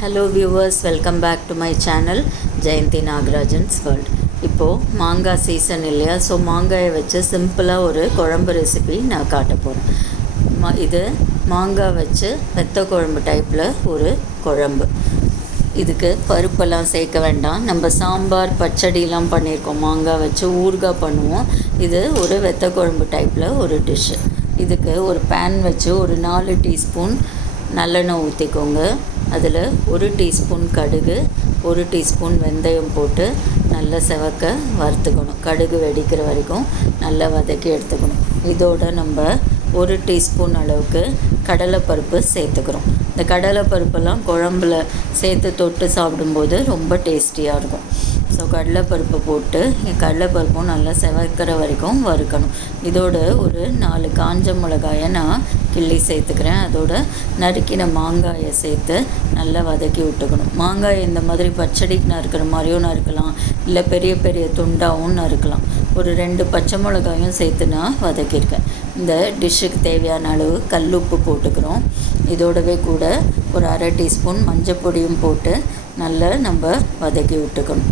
Hello viewers welcome back to my channel Jayanthi Nagarajan's world இப்போது மாங்காய் season இல்லையா? So மாங்காயை வச்சு சிம்பிளாக ஒரு குழம்பு ரெசிபி நான் காட்ட போகிறேன் மா இது மாங்காய் வச்சு வெத்த குழம்பு டைப்பில் ஒரு குழம்பு. இதுக்கு பருப்பெல்லாம் சேர்க்க வேண்டாம். நம்ம சாம்பார் பச்சடிலாம் பண்ணியிருக்கோம் மாங்காய் வச்சு ஊறுகாய் பண்ணுவோம். இது ஒரு வெத்த குழம்பு டைப்பில் ஒரு டிஷ்ஷு இதுக்கு ஒரு பேன் வச்சு ஒரு நாலு டீஸ்பூன் நல்லெண்ணெய் ஊற்றிக்கோங்க அதில் ஒரு டீஸ்பூன் கடுகு ஒரு டீஸ்பூன் வெந்தயம் போட்டு நல்லா செவக்க வறுத்துக்கணும். கடுகு வெடிக்கிற வரைக்கும் நல்லா வதக்கி எடுத்துக்கணும். இதோட நம்ம ஒரு டீஸ்பூன் அளவுக்கு கடலைப்பருப்பு சேர்த்துக்கிறோம். இந்த கடலைப்பருப்பெல்லாம் குழம்புல சேர்த்து தொட்டு சாப்பிடும்போது ரொம்ப டேஸ்டியாக இருக்கும். ஸோ கடலைப்பருப்பு போட்டு கடலைப்பருப்பும் நல்லா செவக்கிற வரைக்கும் வறுக்கணும். இதோட ஒரு நாலு காஞ்ச மிளகாயை நான் கிள்ளி சேர்த்துக்கிறேன். அதோட நறுக்கின மாங்காயை சேர்த்து நல்லா வதக்கி விட்டுக்கணும். மாங்காய் இந்த மாதிரி பச்சடிக்கு நறுக்கிற மாதிரியும் நறுக்கலாம் இல்லை பெரிய பெரிய துண்டாகவும் நறுக்கலாம் ஒரு ரெண்டு பச்சை மிளகாயும் சேர்த்து நான் வதக்கியிருக்கேன். இந்த டிஷ்ஷுக்கு தேவையான அளவு கல் உப்பு போட்டுக்கிறோம். இதோடவே கூட ஒரு அரை டீஸ்பூன் மஞ்சள் பொடியும் போட்டு நல்லா நம்ம வதக்கி விட்டுக்கணும்.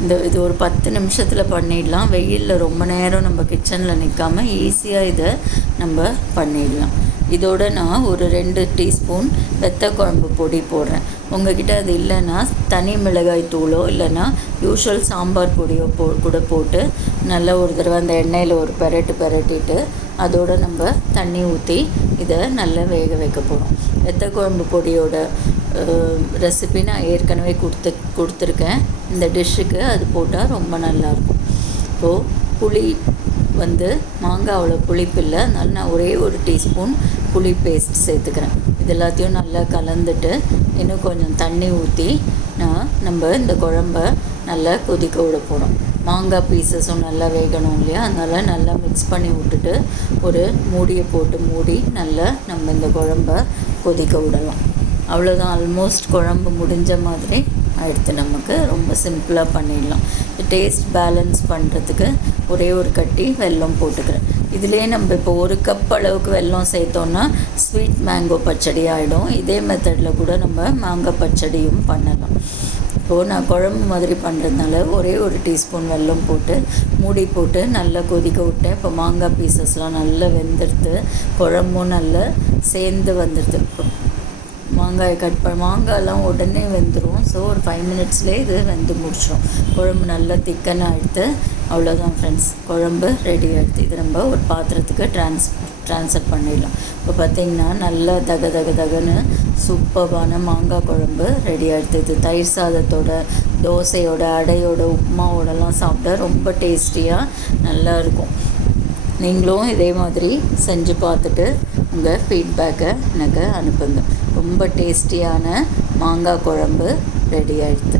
இந்த இது ஒரு பத்து நிமிஷத்தில் பண்ணிடலாம். வெயிலில் ரொம்ப நேரம் நம்ம கிச்சனில் நிற்காம ஈஸியாக இதை நம்ம பண்ணிடலாம். இதோட நான் ஒரு ரெண்டு டீஸ்பூன் வெத்த குழம்பு பொடி போடுறேன். உங்ககிட்ட அது இல்லைன்னா தனி மிளகாய் தூளோ இல்லைன்னா யூஷுவல் சாம்பார் பொடியோ போ கூட போட்டு நல்லா ஒரு தடவை அந்த எண்ணெயில் ஒரு பெரட்டு பெரட்டிட்டு அதோடு நம்ம தண்ணி ஊற்றி இதை நல்லா வேக வைக்க போகிறோம் வெத்த குழம்பு பொடியோட ரெசிபி நான் ஏற்கனவே கொடுத்து கொடுத்துருக்கேன். இந்த டிஷ்ஷுக்கு அது போட்டால் ரொம்ப நல்லாயிருக்கும். இப்போது புளி வந்து மாங்காய் அவ்வளோ புளிப்பு இல்லை. அதனால் நான் ஒரே ஒரு டீஸ்பூன் புளி பேஸ்ட் சேர்த்துக்கிறேன். இது எல்லாத்தையும் நல்லா கலந்துட்டு இன்னும் கொஞ்சம் தண்ணி ஊற்றி நான் நம்ம இந்த குழம்ப நல்லா கொதிக்க விட போகிறோம் மாங்காய் பீசஸும் நல்லா வேகணும் இல்லையா? அதனால் நல்லா மிக்ஸ் பண்ணி விட்டுட்டு ஒரு மூடியை போட்டு மூடி நல்லா நம்ம இந்த குழம்ப கொதிக்க விடலாம். அவ்வளோதான் ஆல்மோஸ்ட் குழம்பு முடிஞ்ச மாதிரி ஆயிடுத்து நமக்கு. ரொம்ப சிம்பிளாக பண்ணிடலாம். டேஸ்ட் பேலன்ஸ் பண்ணுறதுக்கு ஒரே ஒரு கட்டி வெல்லம் போட்டுக்கிறேன். இதிலே நம்ம இப்போ ஒரு கப் அளவுக்கு வெல்லம் சேர்த்தோன்னா ஸ்வீட் மேங்கோ பச்சடி ஆகிடும் இதே மெத்தடில் கூட நம்ம மாங்காய் பச்சடியும் பண்ணலாம். இப்போது நான் குழம்பு மாதிரி பண்ணுறதுனால ஒரே ஒரு டீஸ்பூன் வெல்லம் போட்டு மூடி போட்டு நல்லா கொதிக்க விட்டேன். இப்போ மாங்காய் பீசஸ்லாம் நல்லா வெந்துடுது குழம்பும் நல்லா சேர்ந்து வந்துடுது. மாங்காயை கட் பண்ண மாங்காயெல்லாம் உடனே வெந்துடும் ஸோ ஒரு ஃபைவ் மினிட்ஸ்லேயே இது வெந்து முடிச்சிடும் குழம்பு நல்லா திக்கனாக எடுத்து அவ்வளோதான் ஃப்ரெண்ட்ஸ் குழம்பு ரெடி ஆகிடுது இது நம்ம ஒரு பாத்திரத்துக்கு ட்ரான்ஸ் ட்ரான்ஸ்ஃபர் பண்ணிடலாம். இப்போ பார்த்திங்கன்னா நல்லா தக தக தகன்னு சூப்பரான மாங்காய் குழம்பு ரெடி ஆகிடுது இது தயிர் சாதத்தோட தோசையோட அடையோட உப்புமாவோடலாம் சாப்பிட்டா ரொம்ப டேஸ்டியாக நல்லா இருக்கும். நீங்களும் இதே மாதிரி செஞ்சு பார்த்துட்டு உங்கள் ஃபீட்பேக்கை எனக்கு அனுப்புங்க. ரொம்ப டேஸ்டியான மாங்காய் குழம்பு ரெடி ஆகிடுது